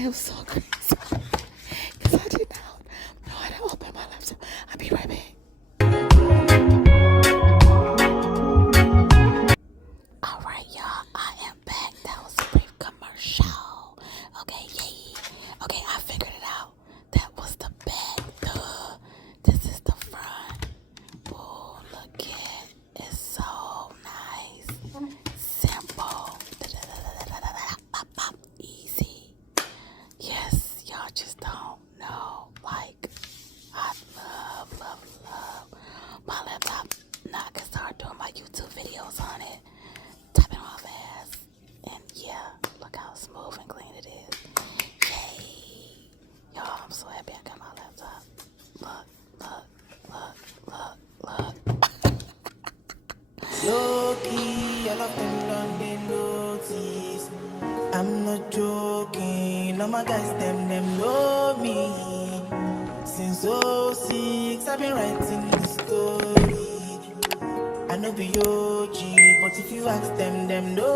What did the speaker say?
am so crazy. Because I did not know how to open my laptop. I'll be right back. Alright, y'all. I am back. That was a brief commercial. Okay, yay. Okay, I figured it out. That was the back. Duh. This is the front. Oh, look at it. It's so nice. Simple. Easy. Yes, y'all just don't know. Like, I love my laptop. Now I can start doing my YouTube videos on it. Typing all fast. And yeah, look how smooth and clean it is. Yay. Y'all, I'm so happy I got my laptop. Look. Loki, all of them done they notice. I'm not joking, all my guys them know me. Since '06, I've been writing this story. I know be OG, but if you ask them know.